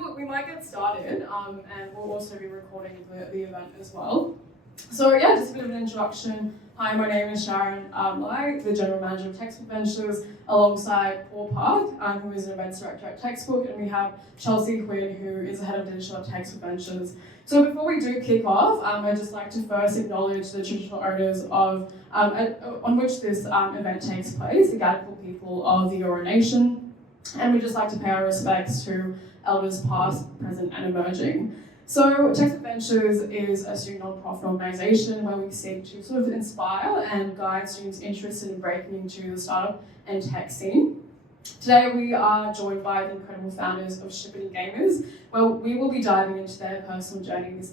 We might get started, and we'll also be recording the event as well. So yeah, just a bit of an introduction. Hi, my name is Sharon Lai, the General Manager of Textbook Ventures, alongside Paul Park, who is an Events Director at Textbook, and we have Chelsea Quinn, who is the Head of Digital at Textbook Ventures. So before we do kick off, I'd just like to first acknowledge the traditional owners of on which this event takes place, the Gadigal people of the Eora Nation, and we'd just like to pay our respects to elders past, present, and emerging. So Textbook Ventures is a student non-profit organisation where we seek to sort of inspire and guide students interested in breaking into the startup and tech scene. Today we are joined by the incredible founders of Shippit and Gamurs, where we will be diving into their personal journeys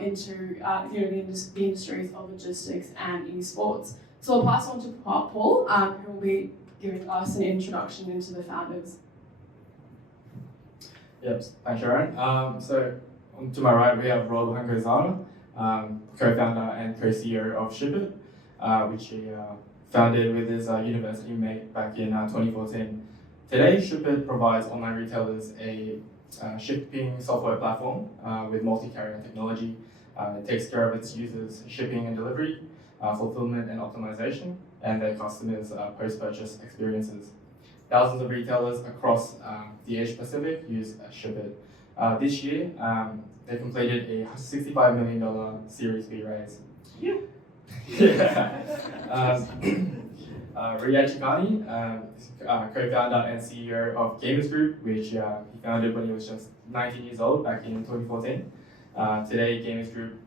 into the industries of logistics and esports. So I'll pass on to Paul, who will be giving us an introduction into the founders. Yep, thanks Sharon. So to my right we have Rob Hango-Zada, co-founder and co-CEO of Shippit, which he founded with his university mate back in 2014. Today, Shippit provides online retailers a shipping software platform with multi-carrier technology. It takes care of its users' shipping and delivery, fulfilment and optimization, and their customers' post-purchase experiences. Thousands of retailers across the Asia Pacific use Shippit. This year, they completed a $65 million Series B raise. Yeah. Riad Chikhani, co-founder and CEO of Gamurs Group, which he founded when he was just 19 years old back in 2014. Today, Gamurs Group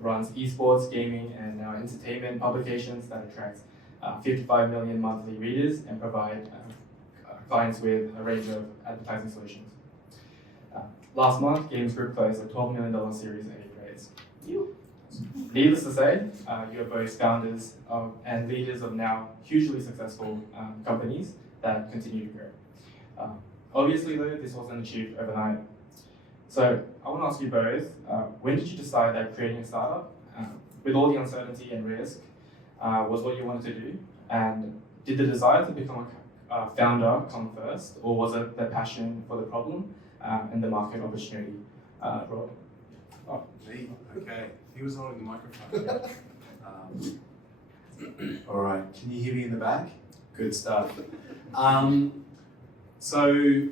runs esports, gaming, and entertainment publications that attract 55 million monthly readers and provide clients with a range of advertising solutions. Last month, Gamurs Group closed a $12 million Series A raise. Needless to say, you are both founders and leaders of now hugely successful companies that continue to grow. Obviously, though, this wasn't achieved overnight. So I want to ask you both, when did you decide that creating a startup, with all the uncertainty and risk, was what you wanted to do? And did the desire to become a founder come first, or was it the passion for the problem and the market opportunity? Rod? Oh, me? Okay. He was holding the microphone. All right. Can you hear me in the back? Good stuff. So,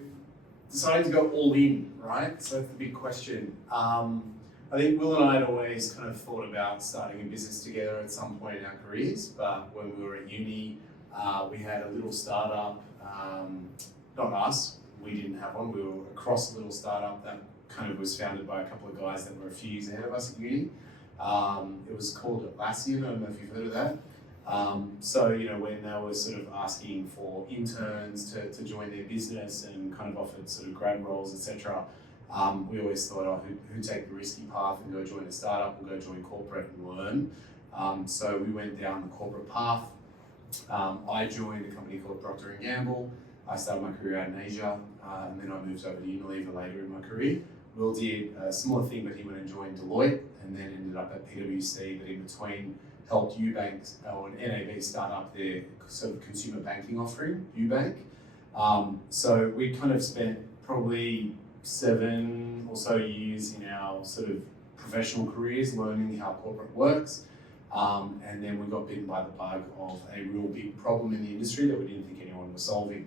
deciding to go all in, right? So that's the big question. I think Will and I had always kind of thought about starting a business together at some point in our careers, but when we were at uni, we had a little startup, not us, we didn't have one, we were across a little startup that kind of was founded by a couple of guys that were a few years ahead of us at uni. It was called Atlassian, I don't know if you've heard of that. So, when they were sort of asking for interns to join their business and kind of offered sort of grad roles, etc., we always thought, who'd take the risky path and go join a startup or go join corporate and learn. So we went down the corporate path. I joined a company called Procter & Gamble. I started my career out in Asia, and then I moved over to Unilever later in my career. Will did a similar thing, but he went and joined Deloitte, and then ended up at PwC, but in between helped Ubank, or an NAB, start up their sort of consumer banking offering, Ubank. So we kind of spent probably 7 or so years in our sort of professional careers learning how corporate works. And then we got bitten by the bug of a real big problem in the industry that we didn't think anyone was solving.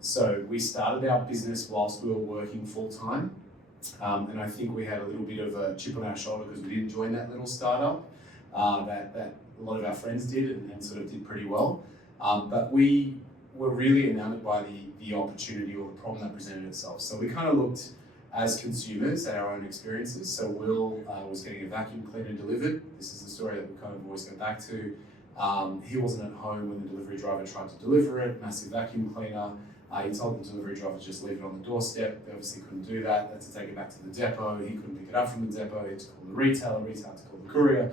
So we started our business whilst we were working full time. And I think we had a little bit of a chip on our shoulder because we didn't join that little startup that a lot of our friends did and sort of did pretty well. But we were really enamored by the opportunity or the problem that presented itself. So we kind of looked as consumers at our own experiences. So Will was getting a vacuum cleaner delivered. This is the story that we kind of always go back to. He wasn't at home when the delivery driver tried to deliver it, massive vacuum cleaner. He told the delivery driver to just leave it on the doorstep. They obviously couldn't do that. They had to take it back to the depot. He couldn't pick it up from the depot. He had to call the retailer had to call the courier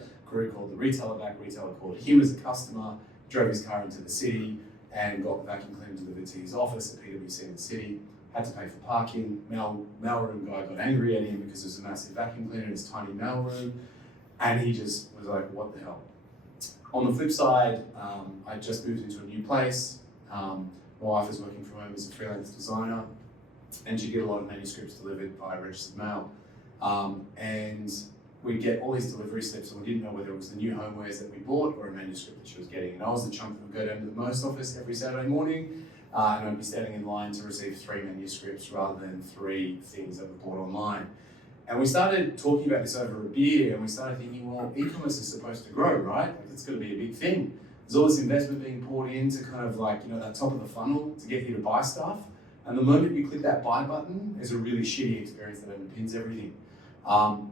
called the retailer back, retailer called him as a customer, drove his car into the city and got the vacuum cleaner delivered to his office at PwC in the city. Had to pay for parking. Mailroom guy got angry at him because there's a massive vacuum cleaner in his tiny mailroom, and he just was like, what the hell? On the flip side, I just moved into a new place. My wife is working from home as a freelance designer. and she'd get a lot of manuscripts delivered via registered mail. And we'd get all these delivery slips, and we didn't know whether it was the new homewares that we bought or a manuscript that she was getting. And I was the chunk that would go down to the post office every Saturday morning, and I'd be standing in line to receive 3 manuscripts rather than 3 things that were bought online. And we started talking about this over a beer, and we started thinking, well, e-commerce is supposed to grow, right? Like, it's going to be a big thing. There's all this investment being poured into kind of like, that top of the funnel to get you to buy stuff. And the moment you click that buy button, there's a really shitty experience that underpins everything.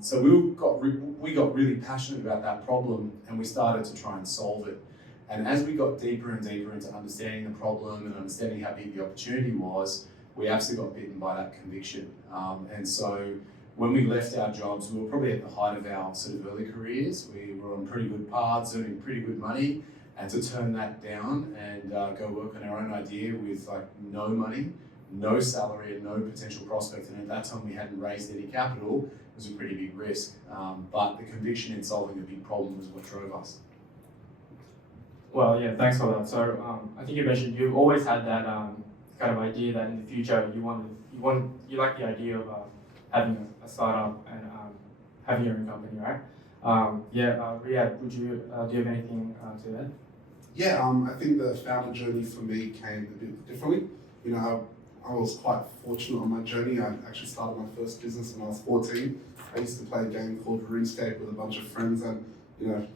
So we got really passionate about that problem, and we started to try and solve it. And as we got deeper and deeper into understanding the problem and understanding how big the opportunity was, we absolutely got bitten by that conviction. And so when we left our jobs, we were probably at the height of our sort of early careers. We were on pretty good paths, earning pretty good money, and to turn that down and go work on our own idea with like no money, no salary, and no potential prospect. And at that time, we hadn't raised any capital. It was a pretty big risk. But the conviction in solving a big problem was what drove us. Well, yeah, thanks for that. So I think you mentioned you've always had that kind of idea that in the future you like the idea of having a startup and having your own company, right? Riad, do you have anything to add? Yeah, I think the founder journey for me came a bit differently. I was quite fortunate on my journey. I actually started my first business when I was 14. I used to play a game called RuneScape with a bunch of friends, and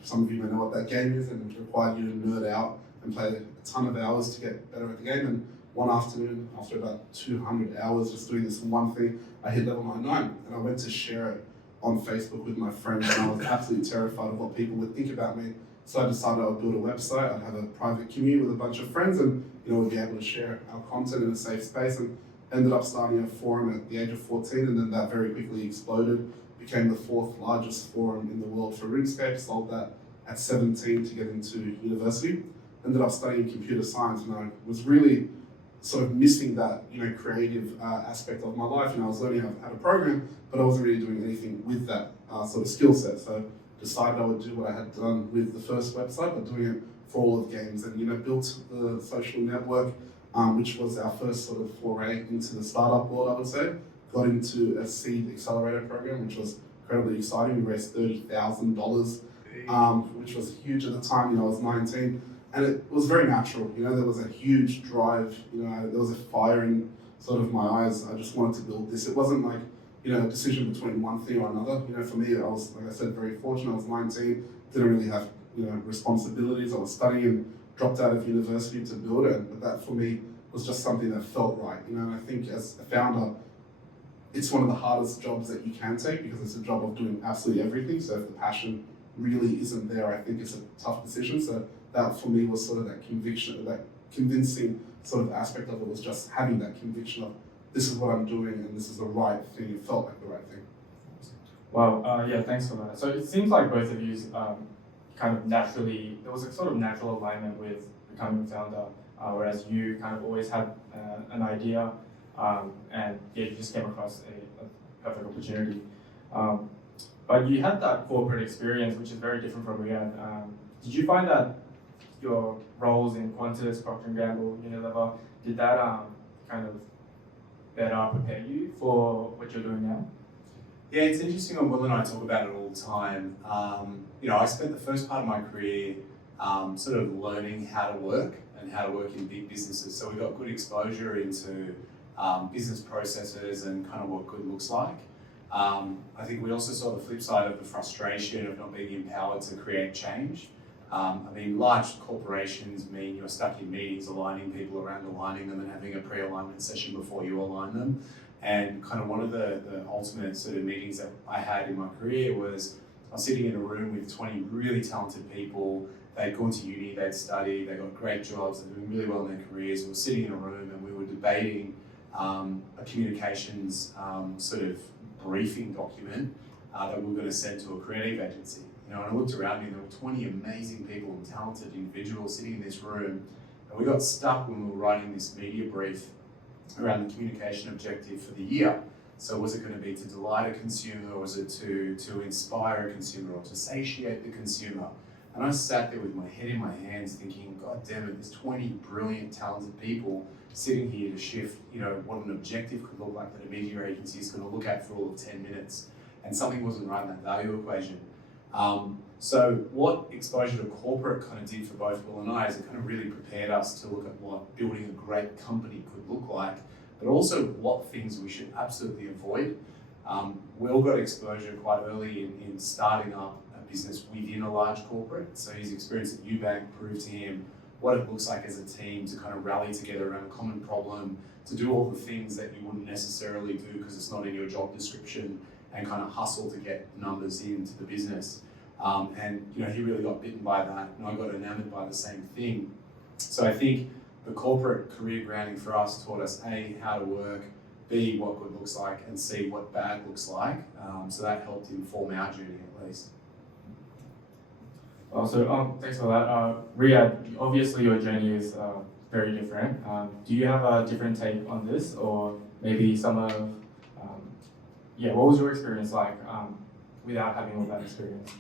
some of you may know what that game is, and it required you to nerd out and play a ton of hours to get better at the game. And one afternoon, after about 200 hours just doing this one thing, I hit level 99, and I went to share it on Facebook with my friends, and I was absolutely terrified of what people would think about me. So I decided I would build a website. I'd have a private community with a bunch of friends, and we'd be able to share our content in a safe space. And ended up starting a forum at the age of 14, and then that very quickly exploded. Became the 4th largest forum in the world for RuneScape. Sold that at 17 to get into university. Ended up studying computer science, and I was really sort of missing that creative aspect of my life. I was learning how to program, but I wasn't really doing anything with that sort of skill set. So decided I would do what I had done with the first website, but doing it for all of games, and built the social network, which was our first sort of foray into the startup world, I would say. Got into a seed accelerator program, which was incredibly exciting. We raised $30,000, which was huge at the time. I was 19, and it was very natural. There was a huge drive. There was a fire in sort of my eyes. I just wanted to build this. It wasn't like a decision between one thing or another. For me, I was, like I said, very fortunate. I was 19, didn't really have responsibilities. I was studying and dropped out of university to build it, but that for me was just something that felt right. And I think as a founder, it's one of the hardest jobs that you can take, because it's a job of doing absolutely everything. So if the passion really isn't there, I think it's a tough decision. So that for me was sort of that conviction, that convincing sort of aspect of it, was just having that conviction of this is what I'm doing and this is the right thing. It felt like the right thing. Well, yeah, thanks for that. So it seems like both of you kind of naturally, there was a sort of natural alignment with becoming a founder, whereas you kind of always had an idea, and yeah, you just came across a perfect opportunity. But you had that corporate experience, which is very different from Riad. Did you find that your roles in Qantas, Procter & Gamble, Unilever, did that kind of better prepare you for what you're doing now? Yeah, it's interesting. Will and I talk about it all the time. I spent the first part of my career sort of learning how to work and how to work in big businesses. So we got good exposure into business processes and kind of what good looks like. I think we also saw the flip side of the frustration of not being empowered to create change. Large corporations mean you're stuck in meetings, aligning people around aligning them and having a pre-alignment session before you align them. And kind of one of the ultimate sort of meetings that I had in my career was I was sitting in a room with 20 really talented people. They'd gone to uni, they'd studied, they got great jobs, they're doing really well in their careers. We were sitting in a room and we were debating a communications sort of briefing document that we were going to send to a creative agency. And I looked around me and there were 20 amazing people and talented individuals sitting in this room. And we got stuck when we were writing this media brief around the communication objective for the year. So was it going to be to delight a consumer, or was it to inspire a consumer or to satiate the consumer? And I sat there with my head in my hands thinking, God damn it, there's 20 brilliant, talented people sitting here to shift, what an objective could look like that a media agency is going to look at for all of 10 minutes. And something wasn't right in that value equation. So what exposure to corporate kind of did for both Will and I is it kind of really prepared us to look at what building a great company could look like, but also what things we should absolutely avoid. Will got exposure quite early in starting up a business within a large corporate. So his experience at Eubank proved to him what it looks like as a team to kind of rally together around a common problem, to do all the things that you wouldn't necessarily do because it's not in your job description, and kind of hustle to get numbers into the business. And he really got bitten by that, and I got enamored by the same thing. So I think the corporate career grounding for us taught us A, how to work, B, what good looks like, and C, what bad looks like. So that helped inform our journey at least. Also, thanks for that. Riad, obviously your journey is very different. Do you have a different take on this, or maybe some of, what was your experience like without having all that experience?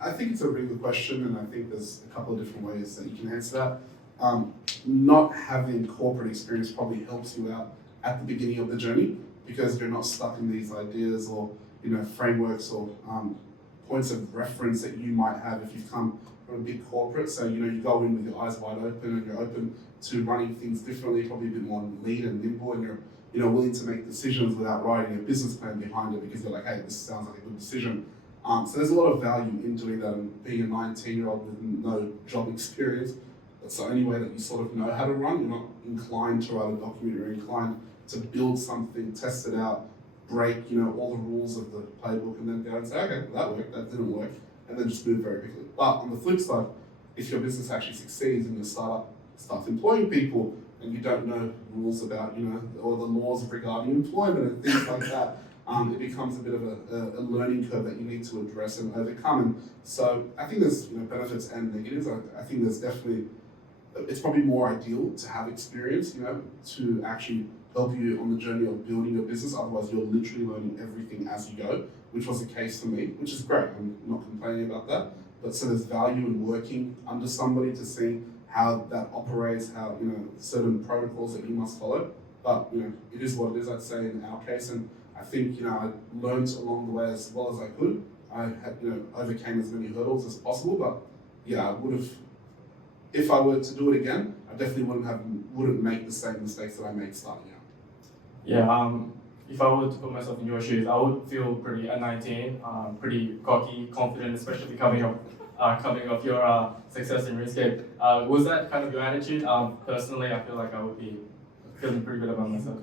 I think it's a really good question, and I think there's a couple of different ways that you can answer that. Not having corporate experience probably helps you out at the beginning of the journey because you're not stuck in these ideas or frameworks or points of reference that you might have if you've come from a big corporate. So you go in with your eyes wide open and you're open to running things differently, probably a bit more lean and nimble, and you're willing to make decisions without writing a business plan behind it because you're like, hey, this sounds like a good decision. So there's a lot of value in doing that, and being a 19-year-old with no job experience, that's the only way that you sort of know how to run. You're not inclined to write a document, you're inclined to build something, test it out, break all the rules of the playbook, and then go and say, okay, well, that worked, that didn't work, and then just move very quickly. But on the flip side, if your business actually succeeds and your startup starts employing people and you don't know rules about, or the laws regarding employment and things like that, it becomes a bit of a learning curve that you need to address and overcome. And so I think there's benefits and negatives. I think there's definitely, it's probably more ideal to have experience, to actually help you on the journey of building a business. Otherwise, you're literally learning everything as you go, which was the case for me, which is great. I'm not complaining about that. But so there's value in working under somebody to see how that operates, how, certain protocols that you must follow. But, it is what it is, I'd say, in our case. And I think, I learned along the way as well as I could. I had, overcame as many hurdles as possible. But yeah, I would have, if I were to do it again, I definitely wouldn't make the same mistakes that I made starting out. Yeah, if I were to put myself in your shoes, I would feel pretty at 19, pretty cocky, confident, especially coming off your success in RuneScape. Was that kind of your attitude? Personally, I feel like I would be feeling pretty good about myself.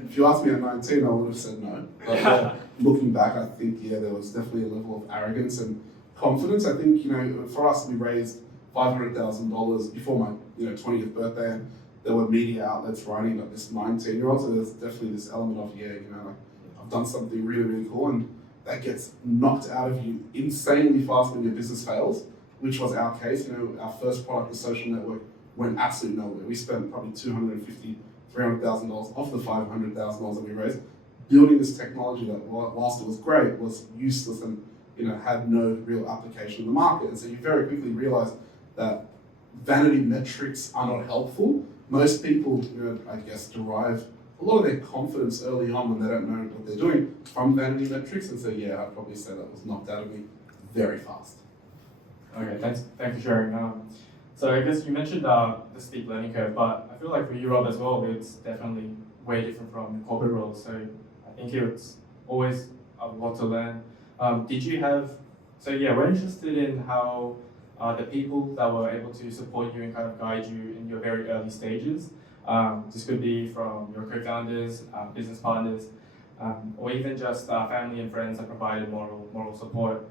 If you asked me at 19, I would have said no. But looking back, I think, there was definitely a level of arrogance and confidence. I think, for us, we raised $500,000 before my 20th birthday, and there were media outlets writing about this 19-year-old, so there's definitely this element of, I've done something really, really cool, and that gets knocked out of you insanely fast when your business fails, which was our case. Our first product, the social network, went absolutely nowhere. We spent probably $250,000, $300,000 off the $500,000 that we raised, building this technology that, whilst it was great, was useless and had no real application in the market. And so you very quickly realize that vanity metrics are not helpful. Most people, I guess, derive a lot of their confidence early on when they don't know what they're doing from vanity metrics. And so, yeah, I'd probably say that was knocked out of me very fast. Okay, thanks for sharing. So I guess you mentioned the steep learning curve, but I feel like for you, Rob, as well, it's definitely way different from the corporate role. So I think it's always a lot to learn. We're interested in how the people that were able to support you and kind of guide you in your very early stages. This could be from your co-founders, business partners, or even just family and friends that provided moral support.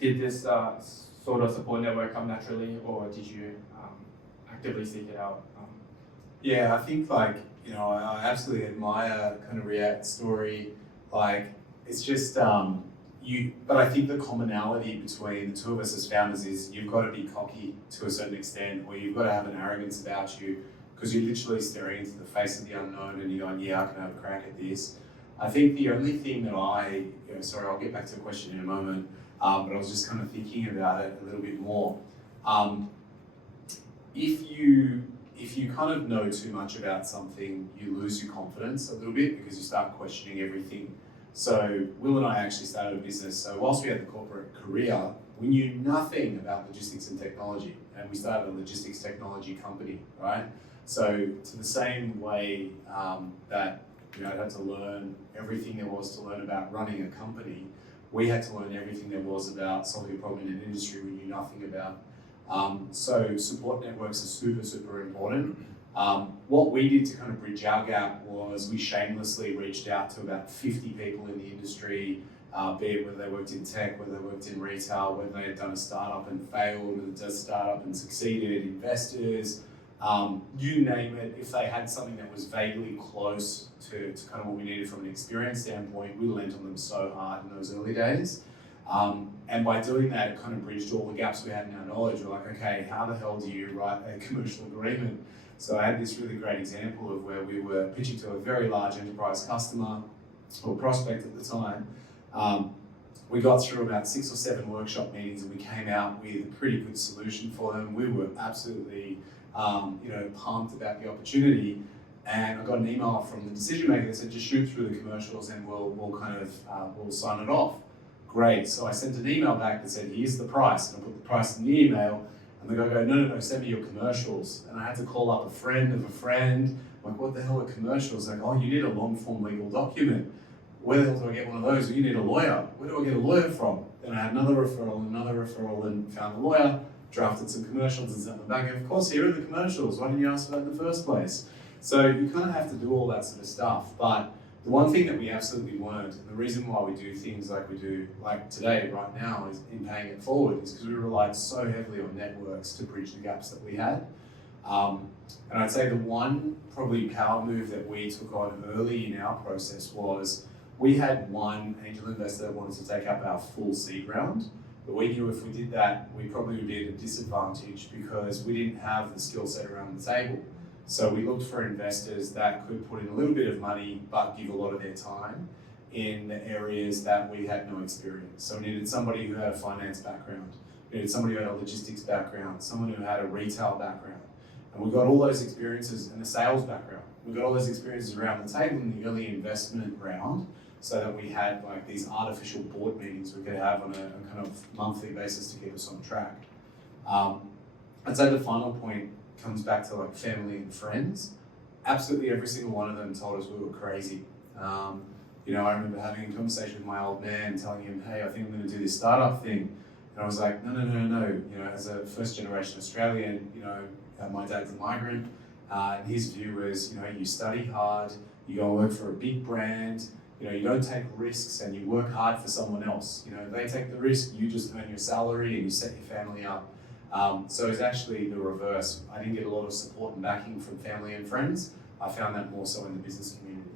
Did this sort of support network come naturally, or did you actively seek it out? Yeah, I think I absolutely admire kind of Riad's story. It's just but I think the commonality between the two of us as founders is you've got to be cocky to a certain extent, or you've got to have an arrogance about you, because you're literally staring into the face of the unknown and you're going, yeah, I can have a crack at this. I think the only thing that I'll get back to the question in a moment. but I was just kind of thinking about it a little bit more. If you kind of know too much about something, you lose your confidence a little bit because you start questioning everything. So Will and I actually started a business. So whilst we had the corporate career, we knew nothing about logistics and technology, and we started a logistics technology company, right? So to the same way that I had to learn everything there was to learn about running a company, we had to learn everything there was about solving a problem in an industry we knew nothing about. So support networks are super, super important. What we did to kind of bridge our gap was we shamelessly reached out to about 50 people in the industry, be it whether they worked in tech, whether they worked in retail, whether they had done a startup and failed, whether they did a startup and succeeded, investors, you name it. If they had something that was vaguely close to kind of what we needed from an experience standpoint, we lent on them so hard in those early days. And by doing that, it kind of bridged all the gaps we had in our knowledge. We're like, okay, how the hell do you write a commercial agreement? So I had this really great example of where we were pitching to a very large enterprise customer or prospect at the time. We got through about 6 or 7 workshop meetings and we came out with a pretty good solution for them. We were absolutely pumped about the opportunity. And I got an email from the decision maker that said, just shoot through the commercials and we'll sign it off. Great. So I sent an email back that said, here's the price. And I put the price in the email. And the guy go, no, send me your commercials. And I had to call up a friend of a friend. I'm like, what the hell are commercials? Like, oh, you need a long form legal document. Where the hell do I get one of those? You need a lawyer. Where do I get a lawyer from? Then I had another referral and found a lawyer, drafted some commercials and sent them back. And of course, here are the commercials. Why didn't you ask for that in the first place? So you kind of have to do all that sort of stuff. But the one thing that we absolutely learned, and the reason why we do things like we do, like today, right now, is in paying it forward, is because we relied so heavily on networks to bridge the gaps that we had. And I'd say the one probably power move that we took on early in our process was we had one angel investor that wanted to take up our full seed round, but we knew if we did that, we probably would be at a disadvantage because we didn't have the skill set around the table. So we looked for investors that could put in a little bit of money, but give a lot of their time in areas that we had no experience. So we needed somebody who had a finance background, we needed somebody who had a logistics background, someone who had a retail background. And we got all those experiences and a sales background. We got all those experiences around the table in the early investment round so that we had like these artificial board meetings we could have on a kind of monthly basis to keep us on track. I'd say the final point comes back to like family and friends. Absolutely every single one of them told us we were crazy. I remember having a conversation with my old man, telling him, hey, I think I'm going to do this startup thing. And I was like, no. As a first generation Australian, my dad's a migrant. And his view was, you study hard, you go and work for a big brand, you don't take risks and you work hard for someone else. They take the risk, you just earn your salary and you set your family up. So it's actually the reverse. I didn't get a lot of support and backing from family and friends. I found that more so in the business community.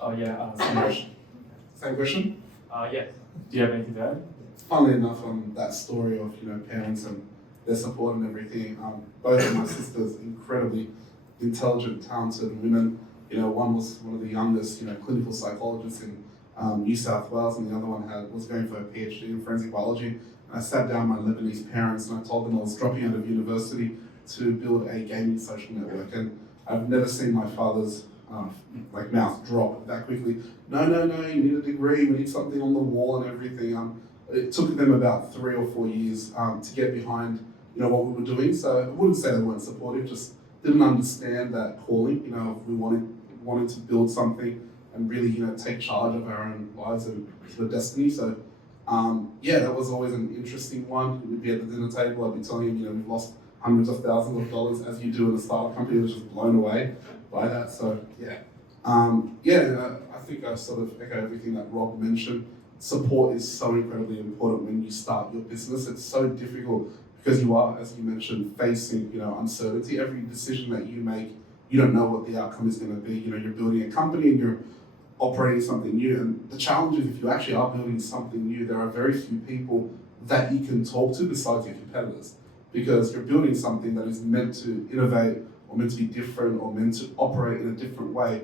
Oh yeah, Same question? yes. Do you have anything to add? Funnily enough, that story of parents and their support and everything. Both of my sisters, incredibly intelligent, talented women. One was one of the youngest, clinical psychologists in New South Wales, and the other one was going for a PhD in forensic biology. And I sat down my Lebanese parents and I told them I was dropping out of university to build a gaming social network. And I've never seen my father's mouth drop that quickly. No, you need a degree, we need something on the wall and everything. It took them about 3 or 4 years to get behind what we were doing. So I wouldn't say they weren't supportive, just didn't understand that calling. We wanted to build something and really take charge of our own lives and the destiny. So that was always an interesting one. We'd be at the dinner table, I'd be telling him, we've lost hundreds of thousands of dollars, as you do in a startup company. I was just blown away by that. So I think I sort of echo everything that Rob mentioned. Support is so incredibly important when you start your business. It's so difficult because you are, as you mentioned, facing uncertainty. Every decision that you make, you don't know what the outcome is going to be. You're building a company and you're operating something new. And the challenge is if you actually are building something new, there are very few people that you can talk to besides your competitors, because you're building something that is meant to innovate or meant to be different or meant to operate in a different way.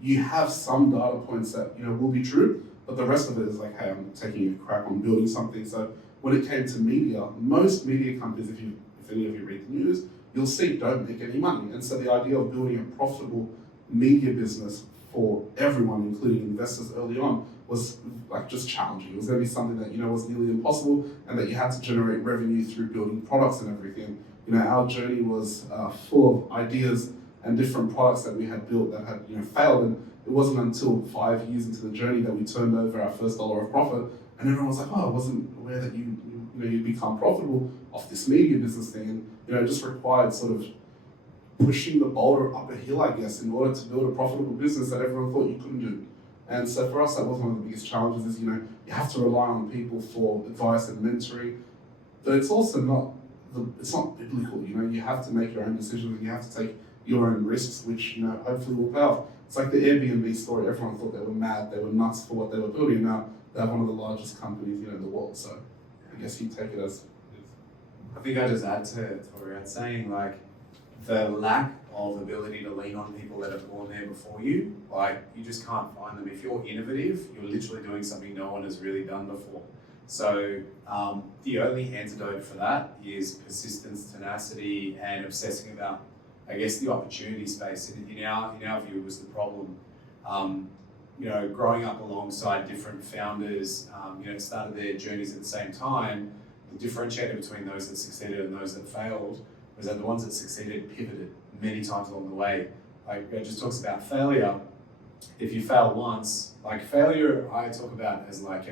You have some data points that will be true, but the rest of it is like, hey, I'm taking a crack on building something. So when it came to media, most media companies, if any of you read the news, you'll see don't make any money. And so the idea of building a profitable media business for everyone, including investors early on, was like just challenging. It was going to be something that, was nearly impossible, and that you had to generate revenue through building products and everything. Our journey was full of ideas and different products that we had built that had, failed. And it wasn't until 5 years into the journey that we turned over our first dollar of profit, and everyone was like, oh, I wasn't aware that you'd become profitable off this media business thing. And, it just required sort of pushing the boulder up a hill, I guess, in order to build a profitable business that everyone thought you couldn't do. And so for us, that was one of the biggest challenges is, you have to rely on people for advice and mentoring, but it's also it's not biblical, you have to make your own decisions and you have to take your own risks, which, hopefully will pay off. It's like the Airbnb story. Everyone thought they were mad, they were nuts for what they were building. Now they have one of the largest companies, in the world. So I guess you take it as. I think I just add to what Riad's saying, like the lack of ability to lean on people that have gone there before you, like you just can't find them. If you're innovative, you're literally doing something no one has really done before. So the only antidote for that is persistence, tenacity, and obsessing about, I guess, the opportunity space. In our view, it was the problem. Growing up alongside different founders, started their journeys at the same time. The differentiator between those that succeeded and those that failed was that the ones that succeeded pivoted many times along the way. Like it just talks about failure. If you fail once, like failure, I talk about as like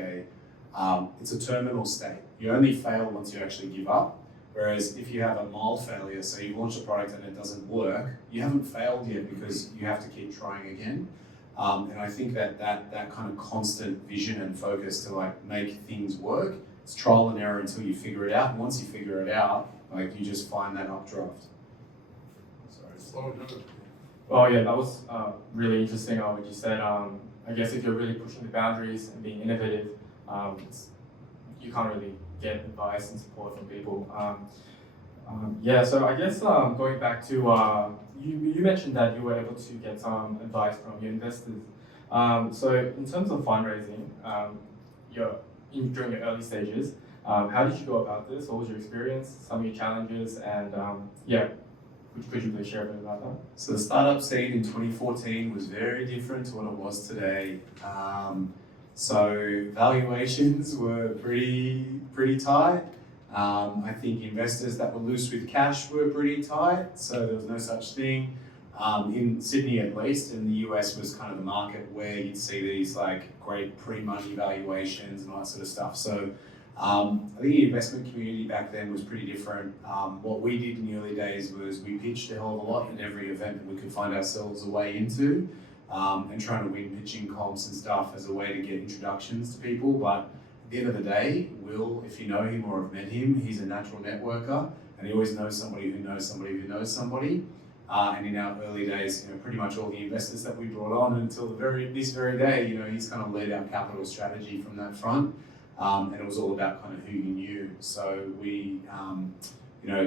it's a terminal state. You only fail once you actually give up. Whereas if you have a mild failure, so you launch a product and it doesn't work, you haven't failed yet because you have to keep trying again. And I think that kind of constant vision and focus to like make things work, it's trial and error until you figure it out. And once you figure it out, like you just find that updraft. Sorry. Oh yeah, that was really interesting what you said. I guess if you're really pushing the boundaries and being innovative, you can't really get advice and support from people. So I guess going back to, you mentioned that you were able to get some advice from your investors. So in terms of fundraising, during your early stages, how did you go about this? What was your experience, some of your challenges, and could you please share a bit about that? So the startup scene in 2014 was very different to what it was today. So valuations were pretty tight. I think investors that were loose with cash were pretty tight, so there was no such thing. In Sydney at least, and the US was kind of the market where you'd see these like great pre-money valuations and all that sort of stuff. So I think the investment community back then was pretty different. What we did in the early days was we pitched a hell of a lot in every event that we could find ourselves a way into, and trying to win pitching comps and stuff as a way to get introductions to people. But at the end of the day, Will, if you know him or have met him, he's a natural networker, and he always knows somebody who knows somebody who knows somebody. And in our early days, pretty much all the investors that we brought on until this very day, he's kind of led our capital strategy from that front. And it was all about kind of who you knew. So we,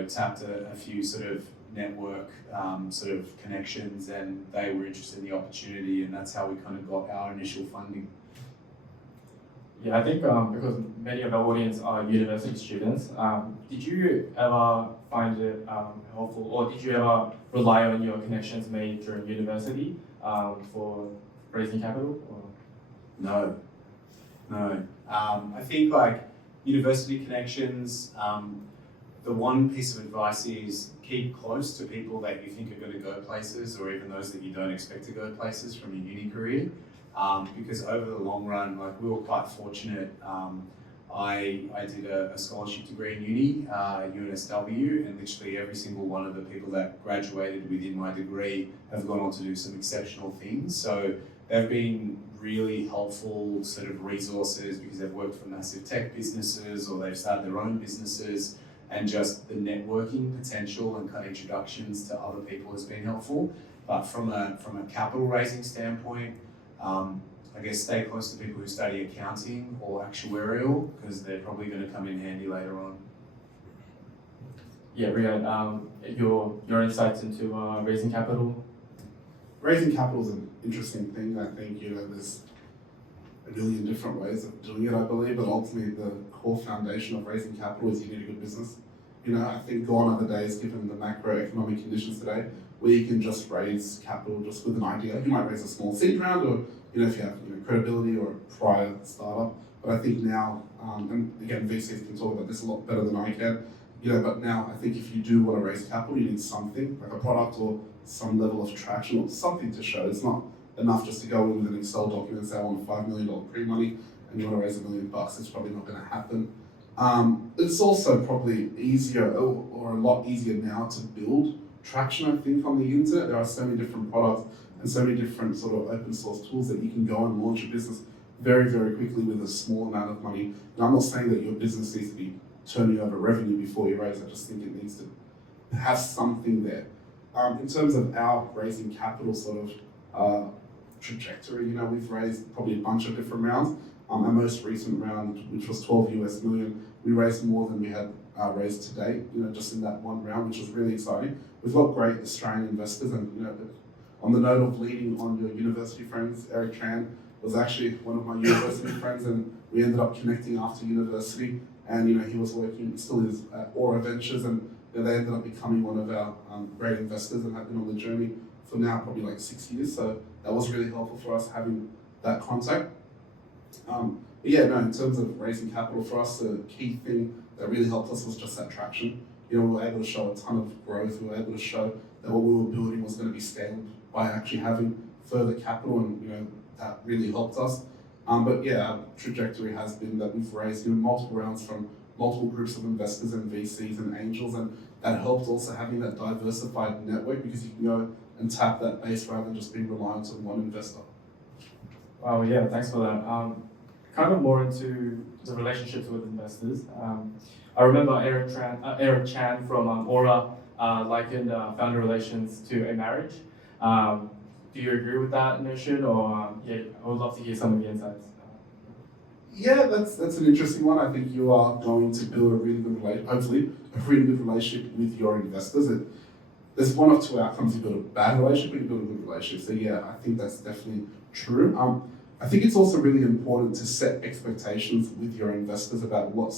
tapped a few sort of network sort of connections, and they were interested in the opportunity, and that's how we kind of got our initial funding. Yeah, I think because many of our audience are university students, did you ever find it helpful, or did you ever rely on your connections made during university for raising capital? Or? No. I think like university connections, the one piece of advice is keep close to people that you think are going to go places, or even those that you don't expect to go places from your uni career. Because over the long run, like we were quite fortunate. I did a scholarship degree in uni, UNSW, and literally every single one of the people that graduated within my degree have gone on to do some exceptional things. So they've been really helpful sort of resources because they've worked for massive tech businesses or they've started their own businesses, and just the networking potential and kind of introductions to other people has been helpful. But from a capital raising standpoint, I guess stay close to people who study accounting or actuarial, because they're probably going to come in handy later on. Yeah, Riad, your insights into raising capital? Raising capital is an interesting thing. I think, a million different ways of doing it, I believe, but ultimately the core foundation of raising capital is you need a good business. I think gone are the days, given the macroeconomic conditions today, where you can just raise capital just with an idea. You might raise a small seed round, or if you have credibility or a prior startup. But I think now, and again, VCs can talk about this a lot better than I can. But now I think if you do want to raise capital, you need something like a product or some level of traction or something to show. It's not enough just to go in with an Excel document and say I want a $5 million pre-money and you want to raise $1 million. It's probably not going to happen. It's also probably easier or a lot easier now to build traction, I think, on the internet. There are so many different products and so many different sort of open source tools that you can go and launch a business very, very quickly with a small amount of money. Now, I'm not saying that your business needs to be turning over revenue before you raise. I just think it needs to have something there. In terms of our raising capital sort of trajectory, we've raised probably a bunch of different rounds. Our most recent round, which was $12 million, we raised more than we had raised to date, just in that one round, which was really exciting. We've got great Australian investors, and on the note of leading on your university friends, Eric Tran was actually one of my university friends, and we ended up connecting after university. And he was working, still is at Aura Ventures, and they ended up becoming one of our great investors and have been on the journey for now probably like 6 years. So that was really helpful for us having that contact. But yeah, no, in terms of raising capital for us, the key thing that really helped us was just that traction. We were able to show a ton of growth. We were able to show that what we were building was going to be scaled by actually having further capital, and that really helped us. But yeah, our trajectory has been that we've raised multiple rounds from multiple groups of investors and VCs and angels, and that helped also having that diversified network, because you can go and tap that base rather than just being reliant on one investor. Wow, yeah, thanks for that. Kind of more into the relationships with investors. I remember Eric Chan from Aura likened founder relations to a marriage. Do you agree with that notion, or yeah, I would love to hear some of the insights. Yeah, that's an interesting one. I think you are going to build a really good hopefully a really good relationship with your investors. There's one of two outcomes: you build a bad relationship, or you build a good relationship. So yeah, I think that's definitely true. I think it's also really important to set expectations with your investors about what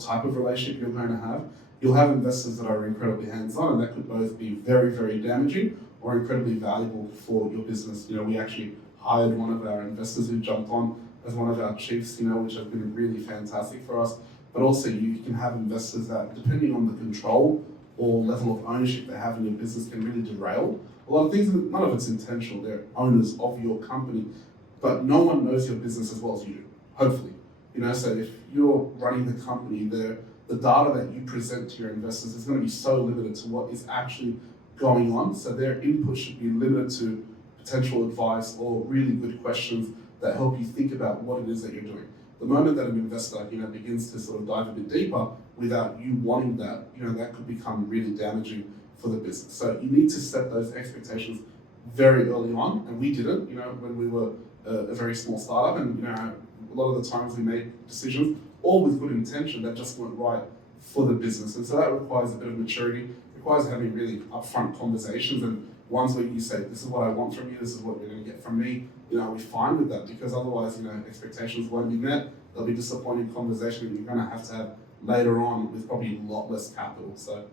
type of relationship you're going to have. You'll have investors that are incredibly hands-on, and that could both be very, very damaging or incredibly valuable for your business. We actually hired one of our investors who jumped on as one of our chiefs, which has been really fantastic for us. But also you can have investors that, depending on the control or level of ownership they have in your business, can really derail a lot of things. None of it's intentional. They're owners of your company, but no one knows your business as well as you do, hopefully. So if you're running the company, the data that you present to your investors is going to be so limited to what is actually going on. So their input should be limited to potential advice or really good questions that help you think about what it is that you're doing. The moment that an investor, begins to sort of dive a bit deeper without you wanting that, that could become really damaging for the business. So you need to set those expectations very early on, and we didn't, when we were a very small startup, and a lot of the times we made decisions all with good intention that just weren't right for the business. And so that requires a bit of maturity, requires having really upfront conversations, and ones where you say, this is what I want from you, this is what you're going to get from me. Are we fine with that? Because otherwise, expectations won't be met. There'll be disappointing conversation that you're going to have later on with probably a lot less capital. So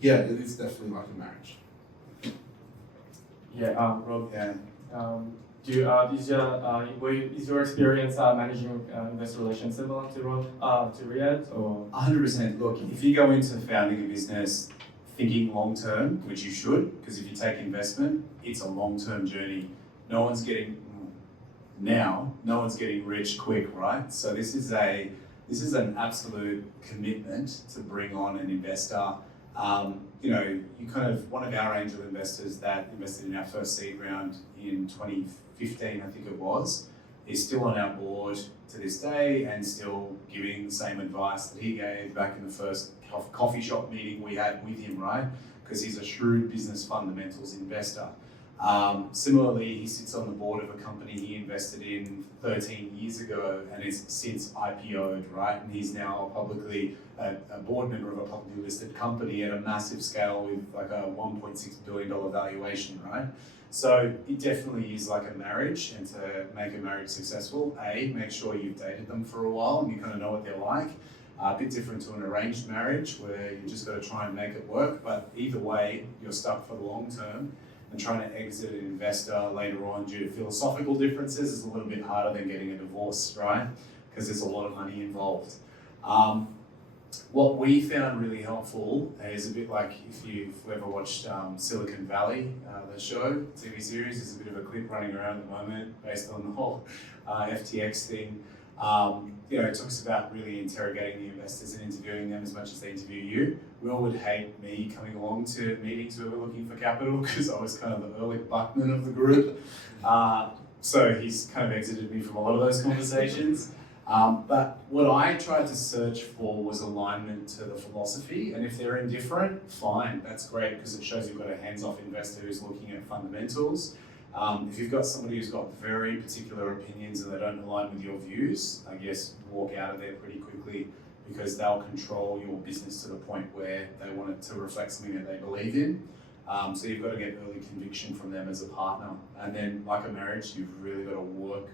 yeah, it is definitely like a marriage. Yeah, Rob. Yeah. Is your experience managing investor relations similar to Riad, or? 100%. Look, if you go into founding a business thinking long term, which you should, because if you take investment, it's a long-term journey. No one's getting rich quick, right? So this is an absolute commitment to bring on an investor. One of our angel investors that invested in our first seed round in 2015, I think it was, is still on our board to this day and still giving the same advice that he gave back in the first coffee shop meeting we had with him, right? Because he's a shrewd business fundamentals investor. Similarly, he sits on the board of a company he invested in 13 years ago and is since IPO'd, right? And he's now publicly a board member of a publicly listed company at a massive scale with like a $1.6 billion valuation, right? So it definitely is like a marriage, and to make a marriage successful, make sure you've dated them for a while and you kind of know what they're like. A bit different to an arranged marriage where you just got to try and make it work, but either way, you're stuck for the long term. And trying to exit an investor later on due to philosophical differences is a little bit harder than getting a divorce, right? Because there's a lot of money involved. What we found really helpful is a bit like if you've ever watched Silicon Valley, the show, TV series, there's a bit of a clip running around at the moment based on the whole FTX thing. It talks about really interrogating the investors and interviewing them as much as they interview you. Will would hate me coming along to meetings where we're looking for capital because I was kind of the early Buckman of the group. So he's kind of exited me from a lot of those conversations. But what I tried to search for was alignment to the philosophy, and if they're indifferent, fine, that's great because it shows you've got a hands-off investor who's looking at fundamentals. If you've got somebody who's got very particular opinions and they don't align with your views, I guess walk out of there pretty quickly because they'll control your business to the point where they want it to reflect something that they believe in. So you've got to get early conviction from them as a partner. And then like a marriage, you've really got to work